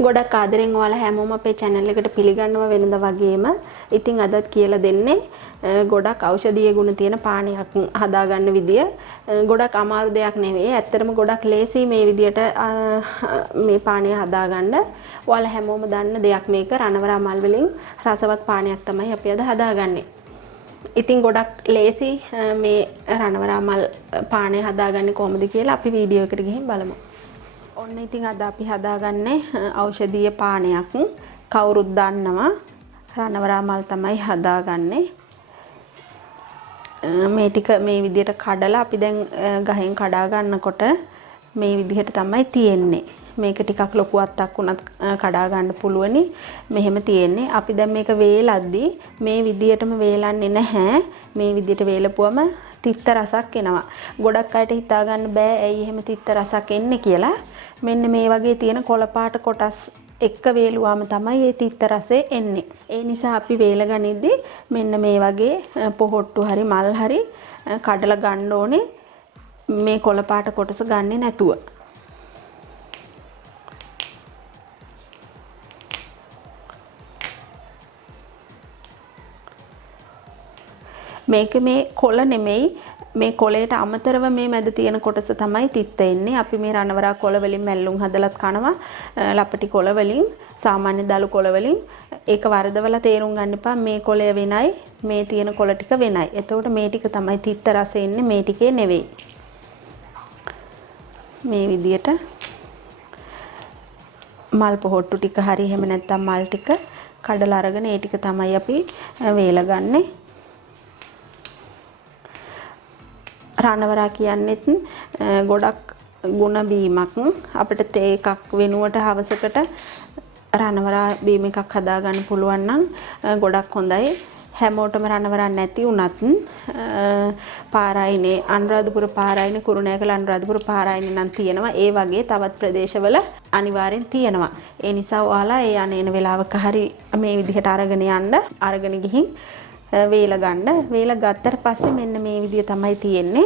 ගොඩක් ආදරෙන් ඔයාලා හැමෝම අපේ channel එකට පිළිගන්නවා වෙනද වගේම. ඉතින් අදත් කියලා දෙන්නේ ගොඩක් ඖෂධීය ගුණ තියෙන පානයක් හදාගන්න විදිය. ගොඩක් අමාරු දෙයක් නෙවෙයි. ඇත්තටම ගොඩක් ලේසි මේ විදියට මේ පානය හදාගන්න. ඔයාලා හැමෝම දන්න දෙයක් මේක රණවරා මල් වලින් රසවත් පානයක් තමයි අපි අද හදාගන්නේ. ඉතින් ගොඩක් ලේසි මේ රණවරා මල් පානය හදාගන්නේ කොහොමද කියලා අපි වීඩියෝ එකට ගිහින් බලමු. ඔන්න ඉතින් අද අපි හදාගන්නේ ඖෂධීය පානයක්. කවුරුත් දන්නවා රණවරා මල් තමයි හදාගන්නේ. මේ ටික මේ විදිහට කඩලා අපි දැන් ගහෙන් කඩා ගන්නකොට මේ විදිහට තමයි තියෙන්නේ. මේක ටිකක් ලොකු අත්තක් උනත් කඩා ගන්න පුළුවනි. මෙහෙම තියෙන්නේ. අපි දැන් මේක වේලද්දී මේ විදිහටම වේලන්නේ නැහැ. මේ විදිහට වේලපුවම තිත්ත රසක් එනවා. ගොඩක් අයට හිතා ගන්න බෑ ඇයි එහෙම තිත්ත රසක් එන්නේ කියලා. මෙන්න මේ වගේ තියෙන කොළ පාට කොටස් එක්ක වේලුවාම තමයි මේ තිත්ත රසය එන්නේ. ඒ නිසා අපි වේල ගනිද්දී මෙන්න මේ වගේ පොහොට්ටු හරි මල් හරි කඩලා ගන්න ඕනේ. මේ කොළ පාට කොටස ගන්නේ නැතුව. මේක මේ කොළ නෙමෙයි මේ කොළේට අමතරව මේ මැද තියෙන කොටස තමයි තිත්ත එන්නේ. අපි මේ රණවරා කොළ වලින් මැල්ලුම් හදලත් කනවා. ලපටි කොළ වලින් සාමාන්‍ය දළු කොළ වලින් ඒක වරදවලා තේරුම් ගන්න එපා. මේ කොළය වෙනයි මේ තියෙන කොළ ටික වෙනයි. එතකොට මේ ටික තමයි තිත්ත රස එන්නේ මේ ටිකේ නෙවෙයි. මේ විදියට මල් පොහොට්ටු ටික හරි එහෙම නැත්නම් මල් ටික කඩලා අරගෙන ඒ ටික තමයි අපි වේලගන්නේ. රණවරා කියන්නේත් ගොඩක් ගුණ බීමක්. අපිට තේ එකක් වෙනුවට හවසකට රණවරා බීම එකක් හදාගන්න පුළුවන් නම් ගොඩක් හොඳයි. හැමෝටම රණවරා නැති වුණත් පාරායිනේ අනුරාධපුර පාරායිනේ කුරුණෑගල අනුරාධපුර පාරායිනේ නම් තියෙනවා. ඒ වගේ තවත් ප්‍රදේශවල අනිවාර්යෙන් තියෙනවා. ඒ නිසා ඔයාලා ඒ අනේන වෙලාවක හරි මේ විදිහට අරගෙන ගිහින් වේල ගන්න. වේල ගත්තට පස්සේ මෙන්න මේ විදිය තමයි තියෙන්නේ.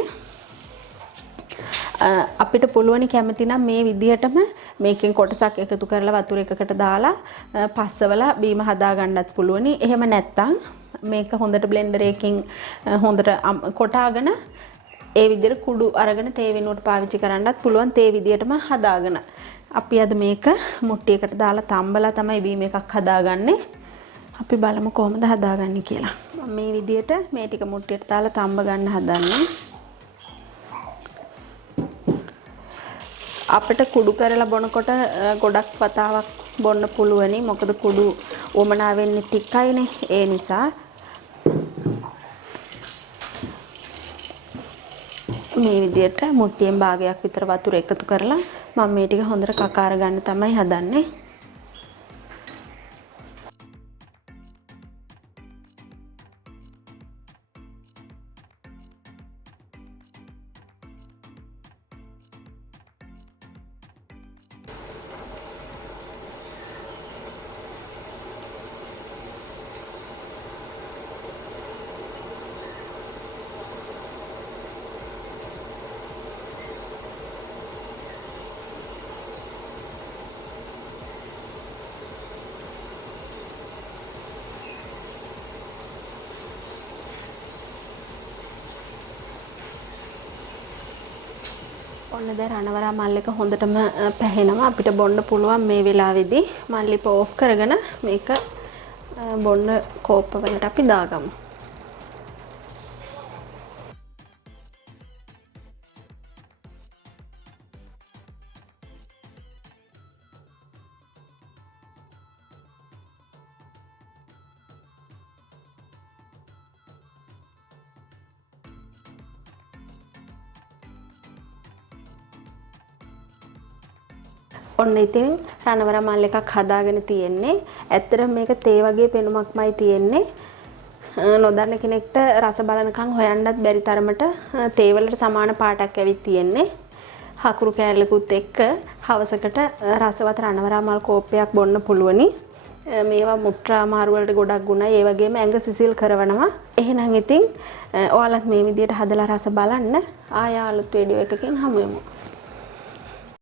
අපිට පුළුවනි කැමති නම් මේ විදියටම මේකෙන් කොටසක් එකතු කරලා වතුර එකකට දාලා පස්සවලා බීම හදා ගන්නත් පුළුවනි. එහෙම නැත්තම් මේක හොඳට බ්ලෙන්ඩර් එකකින් හොඳට කොටාගෙන ඒ විදියට කුඩු අරගෙන තේ වෙනුවට පාවිච්චි කරන්නත් පුළුවන්. තේ විදියටම හදාගෙන අපි අද මේක මුට්ටියකට දාලා තම්බලා තමයි බීම එකක් හදාගන්නේ. අපි බලමු කොහොමද හදාගන්නේ කියලා. මේ විදියට මේ ටික මුට්ටියට දාලා තම්බ ගන්න හදන්නේ. අපිට කුඩු කරලා බොනකොට ගොඩක් වතාවක් බොන්න පුළුවනි. මොකද කුඩු වමනා වෙන්නේ ටිකයිනේ. ඒ නිසා මේ විදියට මුට්ටියෙන් භාගයක් විතර වතුර එකතු කරලා මම මේ ටික හොඳට කකාර ගන්න තමයි හදන්නේ. ඔන්න දැන් රණවරා මල් එක හොඳටම පැහෙනවා. අපිට බොන්න පුළුවන් මේ වෙලාවේදී මල් ලිප ඕෆ් කරගෙන මේක බොන්න කෝප්ප වලට අපි දාගමු. ඔන්න ඉතින් රණවරා මල් එකක් හදාගෙන තියෙන්නේ. ඇත්තටම මේක තේ වගේ පෙනුමක්මයි තියෙන්නේ. නොදන්න කෙනෙක්ට රස බලනකම් හොයන්නත් බැරි තරමට තේ වලට සමාන පාටක් ඇවිත් තියෙන්නේ. හකුරු කෑල්ලකුත් එක්ක හවසකට රසවත් රණවරා මල් කෝප්පයක් බොන්න පුළුවනි. මේවා මුත්‍රා මාරු වලට ගොඩක් ගුණයි. ඒ වගේම ඇඟ සිසිල් කරවනවා. එහෙනම් ඉතින් ඔයාලත් මේ විදියට හදලා රස බලන්න. ආය අලුත් වීඩියෝ එකකින් හමු වෙමු.